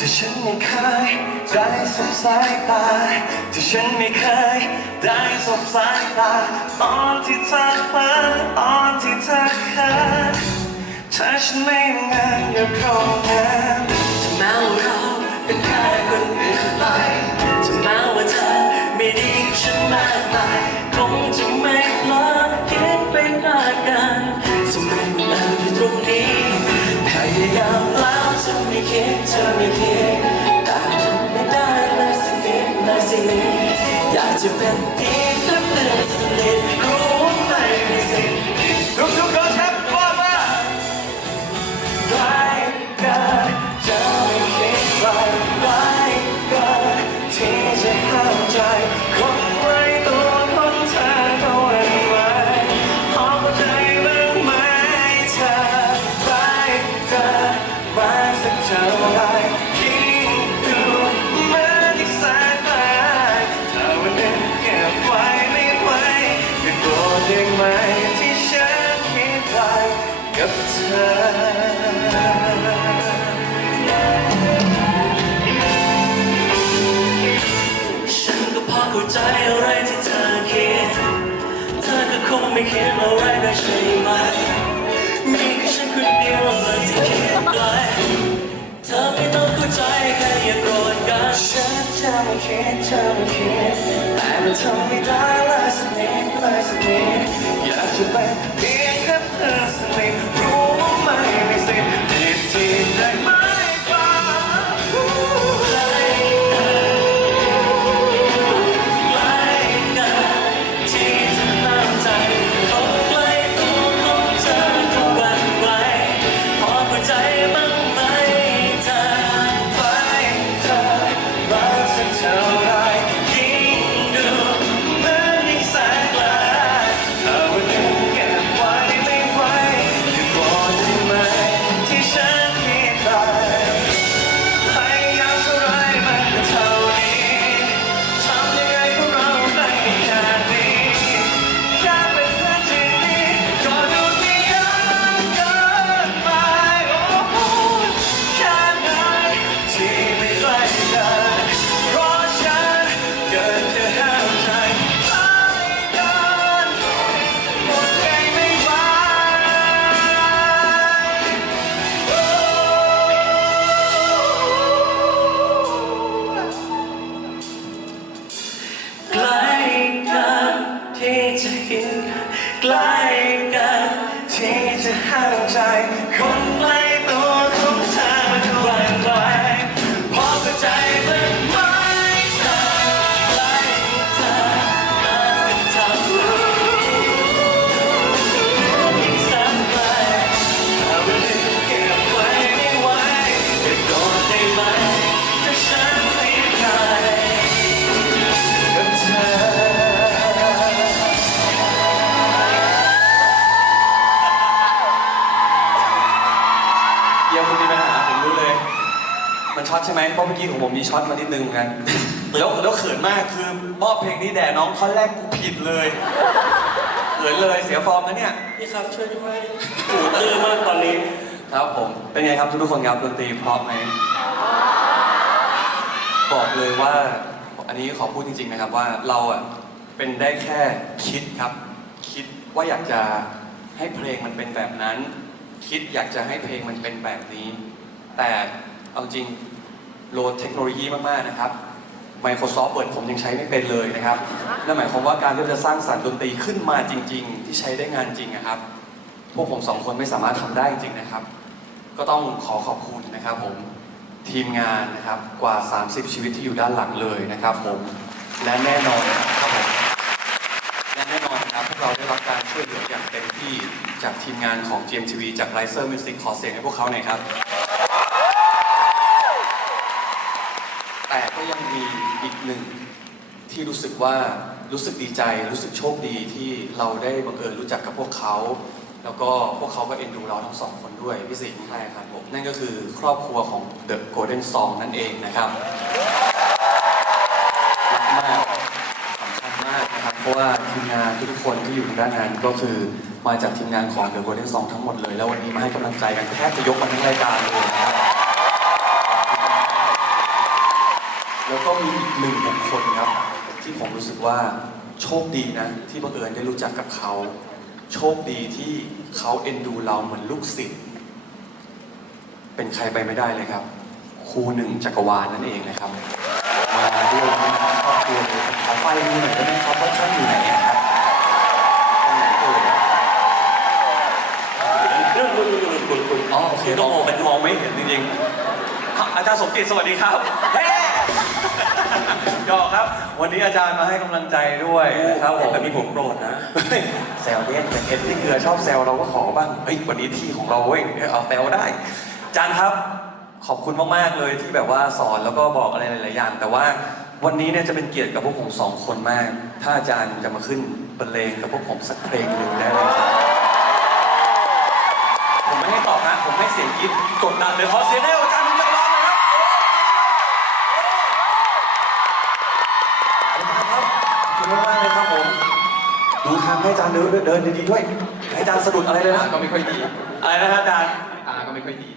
ที่ฉันไม่เคยได้สบสายตาที่ฉันไม่เคยได้สบสายตาตอนที่เธอเพลินตอนที่เธอเขินถ้าฉันไม่งานอย่าเข้างานถึงแม้ว่าเราเป็นแค่คนอื่นไปถึงแม้ว่าเธอไม่ดีกับฉันมากมายคงจะไม่ลอคิดไปคากันสมมติเราอยู่ตรงนี้พยายาม แล้ว นจะไม่คิดเธอไม่คิดแต่มันทำไรัก ห้ เยี่ยมคุณมีปัญหาผมรู้เลย มันช็อตใช่ไหมเพราะเมื่อกี้ของผมมีช็อตมานิดนึงเหมือนกันแล้วแล้วเขินมากคือมอบเพลงนี้แด่น้องท่อนแรกกูผิดเลยเขินเลยเสียฟอร์มนะเนี่ยนี่ครับช่วยด้วยหูตื้อมากตอนนี้ ครับผมเป็นไงครับทุกๆคนครับดนตรีเพราะไหมบอกเลยว่าอันนี้ขอพูดจริง ๆนะครับว่าเราอะเป็นได้แค่คิดครับ คิดว่าอยากจะให้เพลงมันเป็นแบบนั้น คิดอยากจะให้เพลงมันเป็นแบบนี้ แต่เอาจริงโหลดเทคโนโลยีมาก ๆ นะครับ Microsoft Word ผมยังใช้ไม่เป็นเลยนะครับ นั่นหมายความว่าการที่จะสร้างสรรค์ดนตรีขึ้นมาจริง ๆ ที่ใช้ได้งานจริงนะครับ พวกผมสองคนไม่สามารถทำได้จริงๆนะครับ ก็ต้องขอขอบคุณนะครับผมทีมงานนะครับกว่า 30 ชีวิตที่อยู่ด้านหลังเลยนะครับผมและแน่นอน เราได้รับการช่วยเหลืออย่างเต็มที่จากทีมงานของ GMTV จาก r i s e r Music ขอเสียงให้พวกเขาหน่อยครับ แต่ก็ยังมีอีกหนึ่งที่รู้สึกว่ารู้สึกดีใจ รู้สึกโชคดีที่เราได้บังเอิญรู้จักกับพวกเขา แล้วก็พวกเขาก็เอ็นดูเราทั้งสองคนด้วยพี่สิงห์ใช่ครับผมนั่นก็คือครอบครัวของ The Golden Song นั่นเองนะครับรักมากสำคัญมากนะค รับเพราะว่าทีมงานทุกคนที่อยู่ทางด้านนั้นก็คือมาจากทีมงานของ The Golden Song ทั้งหมดเลย แล้ววันนี้มาให้กำลังใจกันแทบจะยกมาทั้งรายการเลยนะครับแล้วก็มีอีกหนึ่งบุคคลครับ ที่ผมรู้สึกว่าโชคดีนะ ที่บังเอิญได้รู้จักกับเขา โชคดีที่เขาเอ็นดูเราเหมือนลูกศิษย์เป็นใครไปไม่ได้เลยครับครูหนึ่งจักรวาลนั่นเองนะครับ มาด้วนะครับครอบครัวเลยขอไฟดูหน่อยได้ไหมครับว่าท่านอยู่ไหนอะครับตรงไหนเอ่ยเรื่องคุณคุณคุณคุณอ๋อโอเคคุณต้องมองเป็นมองไม่เห็นจริงๆอะอาจารย์สมจิตสวัสดีครับเฮ้หยอกครับ วันนี้อาจารย์มาให้กำลังใจด้วยนะครับเห็นแบบนี้ผมโกรธนะ แซวเล่นแต่เห็นที่เกลือชอบแซวเราก็ขอบ้างเฮ้ยวันนี้ที่ของเราเว้ยเอาแซวได้อาจารย์ครับ ขอบคุณมากๆเลยที่แบบว่าสอนแล้วก็บอกอะไรหลายๆอย่าง แต่ว่า วันนี้เนี่ยจะเป็นเกียรติกับพวกผมสองคนมาก ถ้าอาจารย์จะมาขึ้นบรรเลงกับพวกผมสักเพลงหนึ่งได้ไหมครับผมไม่ให้ตอบนะ ผมให้เสียงกรีดกดดันเลยขอเสียงให้อาจารย์จักรวาลหน่อยครับอาจารย์ครับขอบคุณมากๆเลยครับผมดูทางให้อาจารย์เดินเดินดีๆด้วยให้อาจารย์สะดุดอะไรเลยนะก็ไม่ค่อยดี อะไรนะฮะอาจารย์ ตาก็ไม่ค่อยดี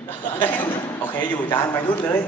โอเคอยู่อาจารย์ไปรุ่นเลย